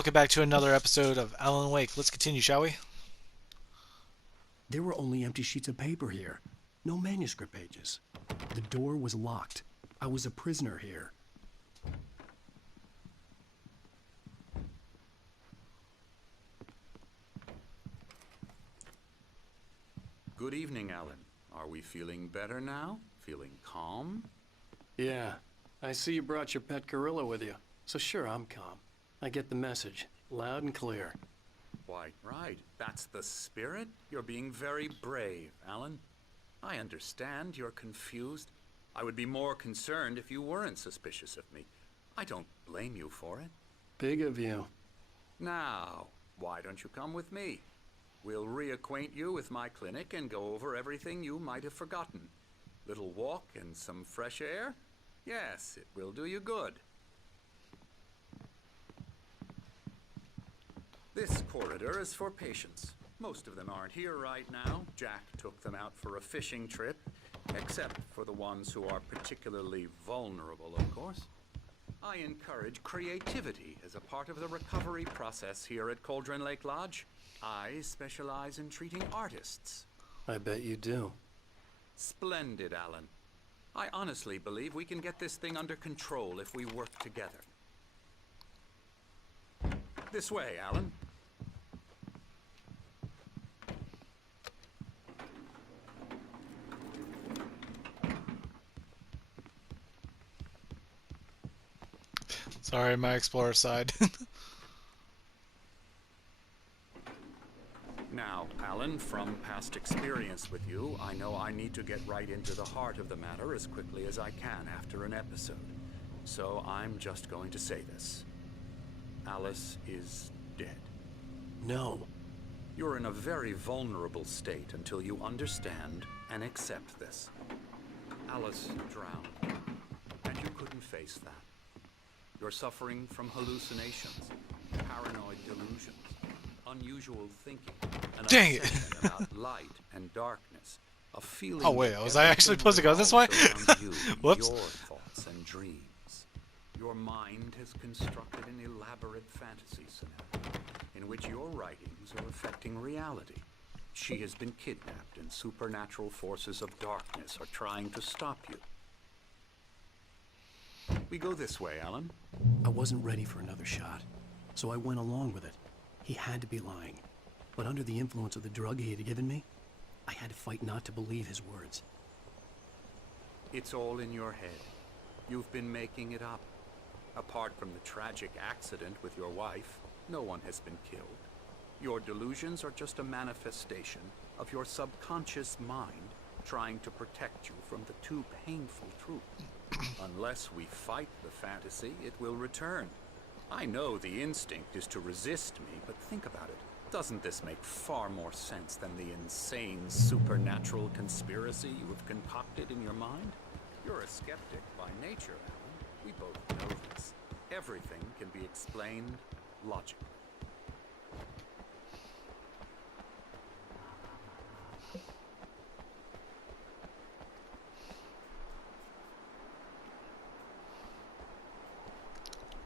welcome back to another episode of Alan Wake. Let's continue, shall we? There were only empty sheets of paper here. No manuscript pages. The door was locked. I was a prisoner here. Good evening, Alan. Are we feeling better now? Feeling calm? Yeah. I see you brought your pet gorilla with you. So sure, I'm calm. I get the message. Loud and clear. Why, right. That's the spirit. You're being very brave, Alan. I understand you're confused. I would be more concerned if you weren't suspicious of me. I don't blame you for it. Big of you. Now, why don't you come with me? We'll reacquaint you with my clinic and go over everything you might have forgotten. Little walk and some fresh air? Yes, it will do you good. This corridor is for patients. Most of them aren't here right now. Jack took them out for a fishing trip, except for the ones who are particularly vulnerable, of course. I encourage creativity as a part of the recovery process here at Cauldron Lake Lodge. I specialize in treating artists. I bet you do. Splendid, Alan. I honestly believe we can get this thing under control if we work together. This way, Alan. Sorry, my explorer side. Now, Alan, from past experience with you, I know I need to get right into the heart of the matter as quickly as I can after an episode. So I'm just going to say this. Alice is dead. No. You're in a very vulnerable state until you understand and accept this. Alice drowned, and you couldn't face that. You're suffering from hallucinations, paranoid delusions, unusual thinking, an Dang it. obsession about light and darkness, a feeling. Oh, wait, that was I actually supposed to go this way? everything revolves around you, Whoops. Your thoughts and dreams. Your mind has constructed an elaborate fantasy scenario in which your writings are affecting reality. She has been kidnapped, and supernatural forces of darkness are trying to stop you. We go this way, Alan. I wasn't ready for another shot, so I went along with it. He had to be lying. But under the influence of the drug he had given me, I had to fight not to believe his words. It's all in your head. You've been making it up. Apart from the tragic accident with your wife, no one has been killed. Your delusions are just a manifestation of your subconscious mind trying to protect you from the too painful truth. Unless we fight the fantasy, it will return. I know the instinct is to resist me, but think about it. Doesn't this make far more sense than the insane supernatural conspiracy you have concocted in your mind? You're a skeptic by nature, Alan. We both know this. Everything can be explained logically.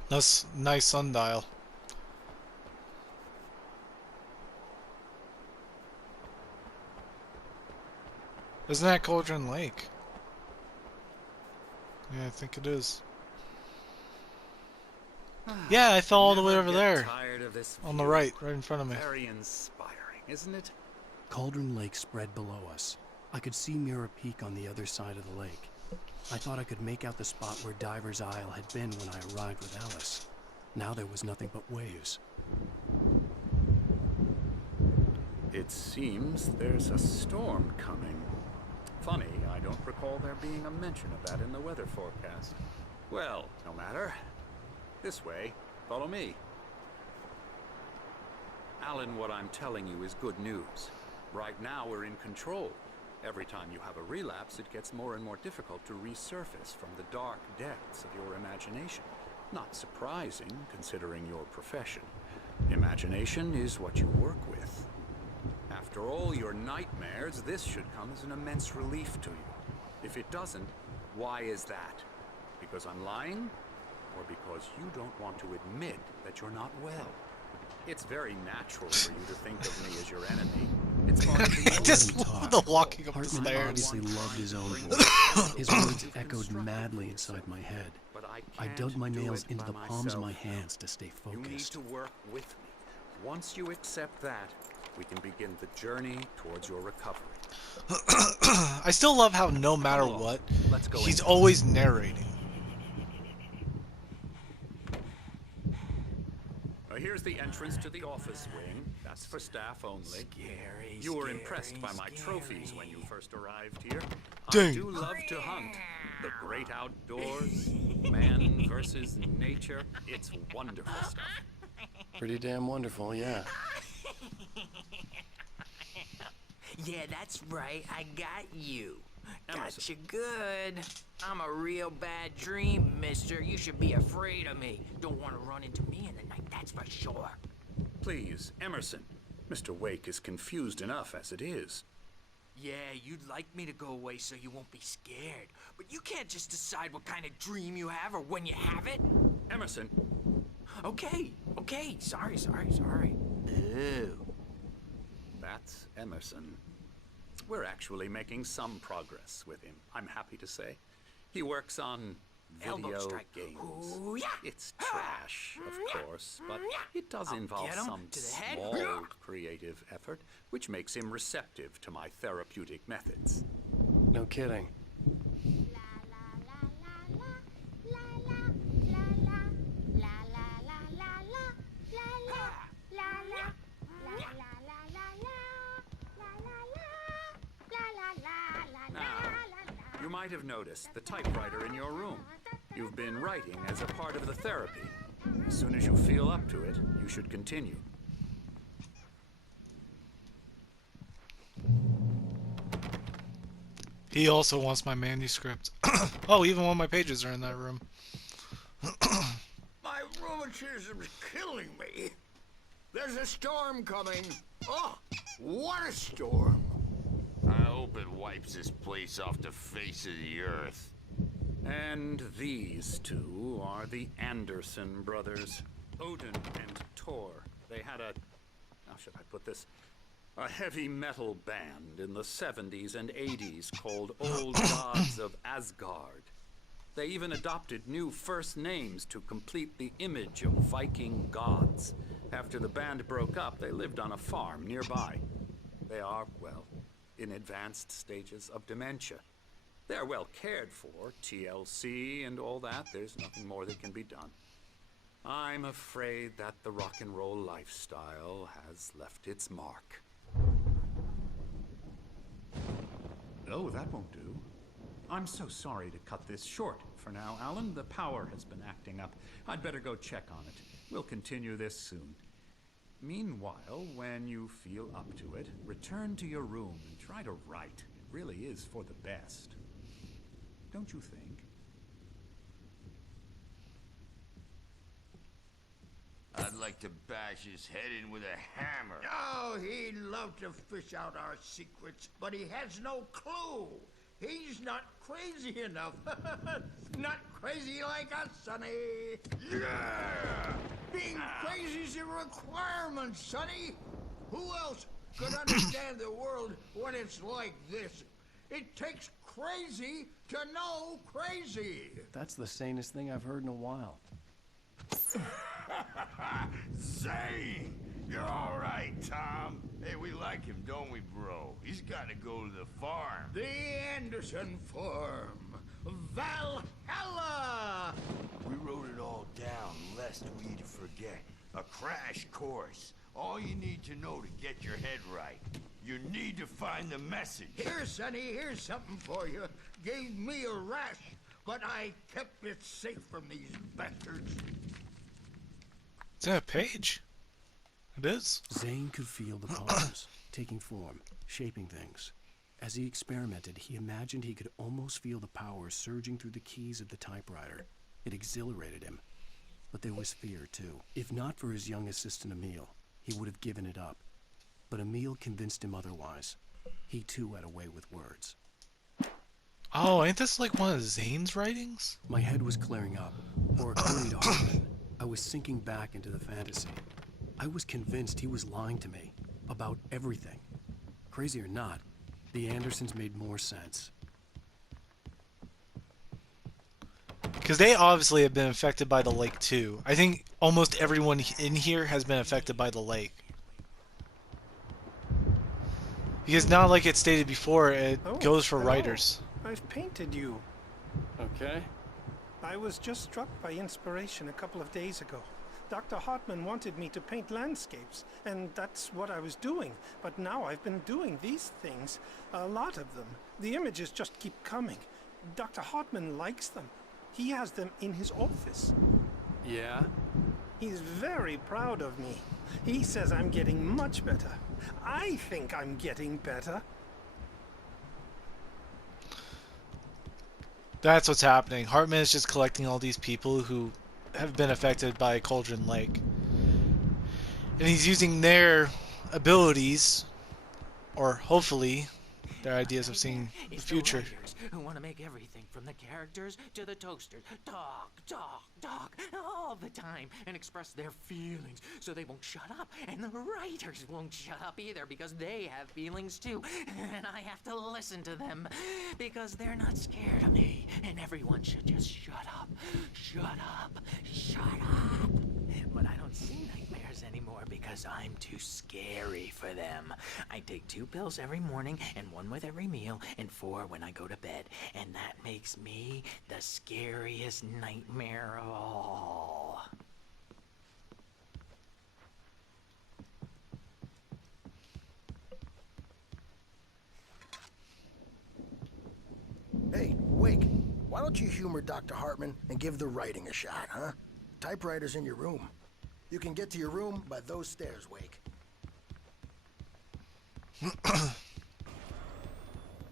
That's nice sundial. Isn't that Cauldron Lake? Yeah, I think it is. Yeah, I fell all the way Never over get there. tired of this On the view. right in front of me. Very inspiring, isn't it? Cauldron Lake spread below us. I could see Mirror Peak on the other side of the lake. I thought I could make out the spot where Diver's Isle had been when I arrived with Alice. Now there was nothing but waves. It seems there's a storm coming. Funny, I don't recall there being a mention of that in the weather forecast. Well, no matter. This way. Follow me. Alan, what I'm telling you is good news. Right now we're in control. Every time you have a relapse, it gets more and more difficult to resurface from the dark depths of your imagination. Not surprising, considering your profession. Imagination is what you work with. After all your nightmares, this should come as an immense relief to you. If it doesn't, why is that? Because I'm lying? Or because you don't want to admit that you're not well? It's very natural for you to think of me as your enemy. It's part of the I just Let him love talk. the walking up the Hartman stairs. obviously loved his own voice. His words echoed madly inside my head. But I can't dug my do nails it into by the palms of my myself. hands to stay You need focused. to work with me. Once you accept that, we can begin the journey towards your recovery. I still love how no matter Come along. what, Let's go he's in. always narrating. Here's the entrance to the office wing. That's for staff only. You were impressed by my trophies when you first arrived here. I Dang. do love to hunt. The great outdoors, man versus nature. It's wonderful stuff. Pretty damn wonderful, yeah. Yeah, that's right. I got you. Got Emerson. you good. I'm a real bad dream, mister. You should be afraid of me. Don't want to run into me in the night, that's for sure. Please, Emerson. Mr. Wake is confused enough as it is. Yeah, you'd like me to go away so you won't be scared. But you can't just decide what kind of dream you have or when you have it. Emerson, Okay. Sorry. Ooh. that's Emerson. We're actually making some progress with him, I'm happy to say. He works on Elbow video strike. games. Ooh, yeah. It's trash, of course, but it does I'll involve get 'em some to the head. small creative effort, which makes him receptive to my therapeutic methods. No kidding. You might have noticed the typewriter in your room. You've been writing as a part of the therapy. As soon as you feel up to it, you should continue. He also wants my manuscript. Oh, even one of my pages are in that room. My rheumatism's killing me. There's a storm coming. Oh, what a storm. I hope it wipes this place off the face of the earth. And these two are the Anderson brothers, Odin and Tor. They had how should I put this? A heavy metal band in the 70s and 80s called Old Gods of Asgard. They even adopted new first names to complete the image of Viking gods. After the band broke up, they lived on a farm nearby. They are, well, in advanced stages of dementia. They're well cared for, TLC and all that. There's nothing more that can be done. I'm afraid that the rock and roll lifestyle has left its mark. Oh, that won't do. I'm so sorry to cut this short for now, Alan. The power has been acting up. I'd better go check on it. We'll continue this soon. Meanwhile, when you feel up to it, return to your room and try to write. It really is for the best. Don't you think? I'd like to bash his head in with a hammer. Oh, he'd love to fish out our secrets, but he has no clue. He's not crazy enough. Not crazy like us, Sonny. Yeah! Being crazy's a requirement, Sonny. Who else could understand the world when it's like this? It takes crazy to know crazy. That's the sanest thing I've heard in a while. Zane! You're all right, Tom. Hey, we like him, don't we, bro? He's got to go to the farm. The Anderson Farm. Valhalla! We wrote it all down, lest we forget. A crash course. All you need to know to get your head right. You need to find the message. Here, Sonny, here's something for you. Gave me a rash, but I kept it safe from these bastards. It's in a page. It is. Zane could feel the powers taking form, shaping things. As he experimented, he imagined he could almost feel the power surging through the keys of the typewriter. It exhilarated him. But there was fear, too. If not for his young assistant Emil, he would have given it up. But Emil convinced him otherwise. He, too, had a way with words. Oh, ain't this like one of Zane's writings? My head was clearing up, or according to Hartman, I was sinking back into the fantasy. I was convinced he was lying to me about everything. Crazy or not, the Andersons made more sense. Because they obviously have been affected by the lake too. I think almost everyone in here has been affected by the lake. Because not like it stated before, it goes for hello. writers. I've painted you. Okay. I was just struck by inspiration a couple of days ago. Dr. Hartman wanted me to paint landscapes, and that's what I was doing. But now I've been doing these things, a lot of them. The images just keep coming. Dr. Hartman likes them. He has them in his office. Yeah? He's very proud of me. He says I'm getting much better. I think I'm getting better. That's what's happening. Hartman is just collecting all these people who have been affected by Cauldron Lake. And he's using their abilities, or hopefully, their ideas of seeing the It's future. The writers who want to make everything from the characters to the toasters talk all the time and express their feelings, so they won't shut up, and the writers won't shut up either because they have feelings too, and I have to listen to them because they're not scared of me, and everyone should just shut up. But I don't see nightmares anymore because I'm too scary for them. I take 2 pills every morning and 1 with every meal and 4 when I go to bed. And that makes me the scariest nightmare of all. Hey, Wake, why don't you humor Dr. Hartman and give the writing a shot, huh? Typewriter's in your room. You can get to your room by those stairs, Wake.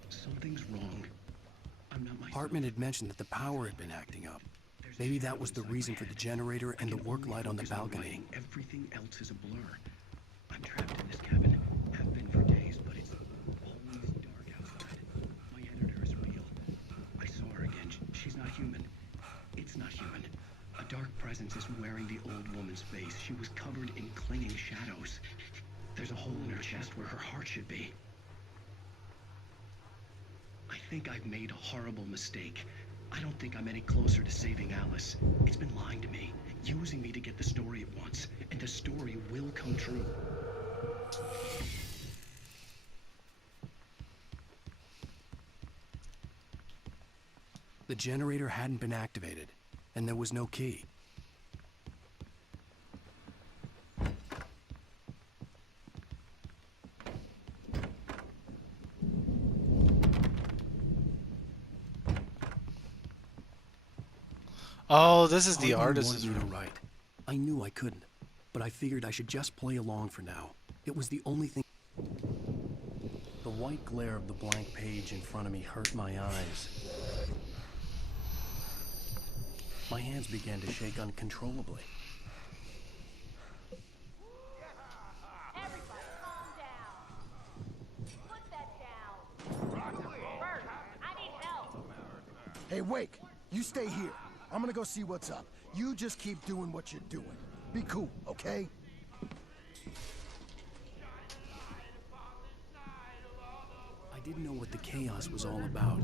Something's wrong. Hartman had mentioned that the power had been acting up. Maybe that was the reason for the generator and the work light on the balcony. Everything else is a blur. I'm trapped in this cabin. Have been for days, but it's always dark outside. My editor is real. I saw her again. She's not human. It's not human. A dark presence is wearing the old woman's face. She was covered in clinging shadows. There's a hole in her chest where her heart should be. I think I've made a horrible mistake. I don't think I'm any closer to saving Alice. It's been lying to me, using me to get the story it wants, and the story will come true. The generator hadn't been activated, and there was no key. Oh, this is the Hartman artist's wanted me to room. write. I knew I couldn't, but I figured I should just play along for now. It was the only thing. The white glare of the blank page in front of me hurt my eyes. My hands began to shake uncontrollably. Everybody calm down. Put that down. Bert, I need help. Hey, Wake, you stay here. I'm gonna go see what's up. You just keep doing what you're doing. Be cool, okay? I didn't know what the chaos was all about,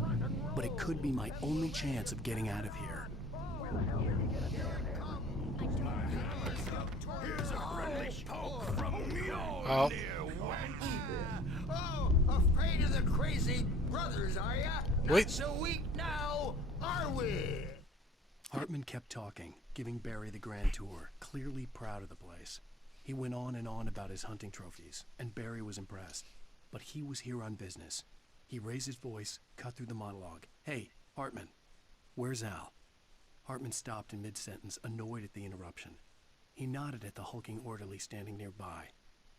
but it could be my only chance of getting out of here. Here's a friendly poke from Mjolnir, Oh. wench. Oh, afraid of the crazy brothers, are ya? Wait. Not so weak now, are we? Hartman kept talking, giving Barry the grand tour, clearly proud of the place. He went on and on about his hunting trophies, and Barry was impressed. But he was here on business. He raised his voice, cut through the monologue. Hey, Hartman, where's Al? Hartman stopped in mid-sentence, annoyed at the interruption. He nodded at the hulking orderly standing nearby.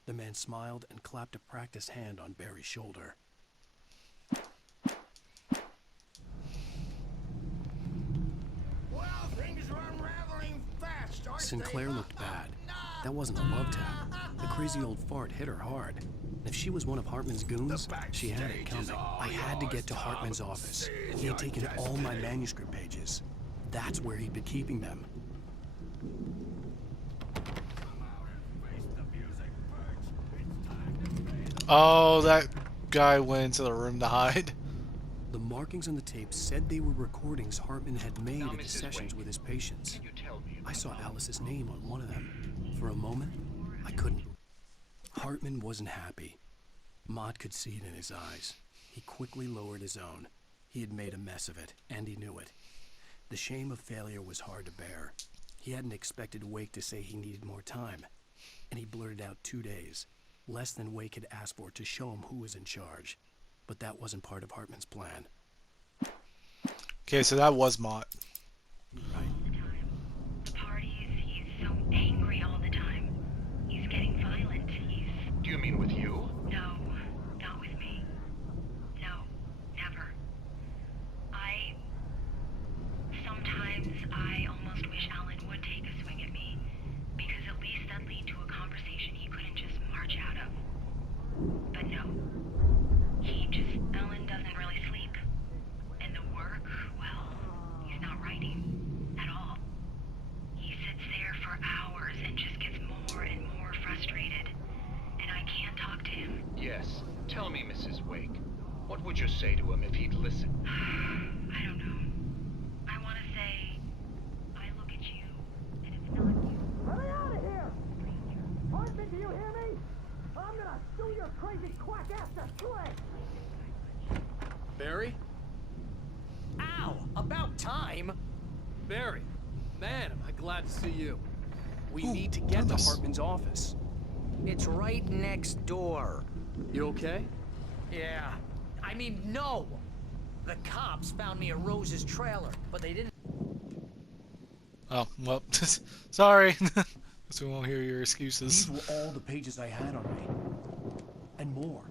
The man smiled and clapped a practiced hand on Barry's shoulder. Well, things are unraveling fast, aren't Sinclair they? looked bad. That wasn't a love tap. The crazy old fart hit her hard. If she was one of Hartman's goons, she had it coming. I had to get to Hartman's office. He had taken all my manuscript pages. That's where he'd been keeping them. Oh, that guy went into the room to hide. The markings on the tape said they were recordings Hartman had made at the sessions with his patients. I saw Alice's name on one of them. For a moment, I couldn't. Hartman wasn't happy. Mott could see it in his eyes. He quickly lowered his own. He had made a mess of it, and he knew it. The shame of failure was hard to bear. He hadn't expected Wake to say he needed more time, and he blurted out 2 days, less than Wake had asked for to show him who was in charge. But that wasn't part of Hartman's plan. Okay, so that was Mott. Right. The parties, he's so angry all the time. He's getting violent. Do you mean with you? No, not with me. No, never. Sometimes I almost wish Alan would take a swing at me, because at least that'd lead to a conversation he couldn't just march out of. But no. Alan doesn't really sleep. And the work, well, he's not writing at all. He sits there for hours and just gets more and more frustrated. And I can't talk to him. Yes. Tell me, Mrs. Wake. What would you say to him if he'd listen? I don't know. I want to say, I look at you, and it's not you. Let me out of here! Hartman, do you hear me? I'm gonna sue your crazy quack-ass to shreds! Barry? Ow! About time! Barry! Man, am I glad to see you. We need to get to Hartman's office. It's right next door. You okay? Yeah. I mean, no! The cops found me at Rose's trailer, but they didn't... Oh, well, sorry. Guess we won't hear your excuses. These were all the pages I had on me. And more.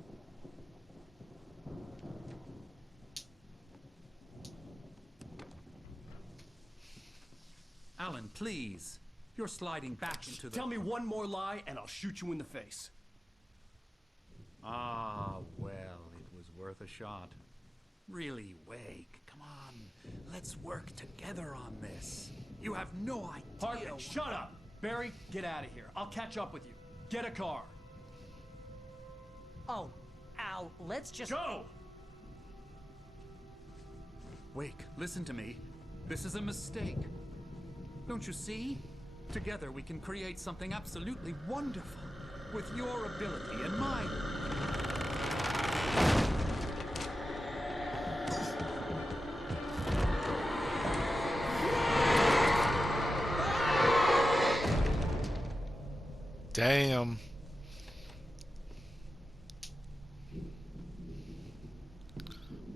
Alan, please. You're sliding back into the... Tell me one more lie and I'll shoot you in the face. Ah, well, it was worth a shot. Really, Wake, come on. Let's work together on this. You have no idea... Hartman, shut up! Barry, get out of here. I'll catch up with you. Get a car. Oh, Al, let's just... Go! Wake, listen to me. This is a mistake. Don't you see? Together we can create something absolutely wonderful. With your ability and mine. Damn.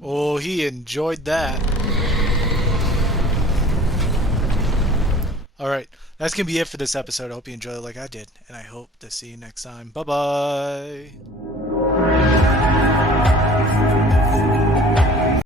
Oh, he enjoyed that. Alright, that's going to be it for this episode. I hope you enjoyed it like I did, and I hope to see you next time. Bye-bye!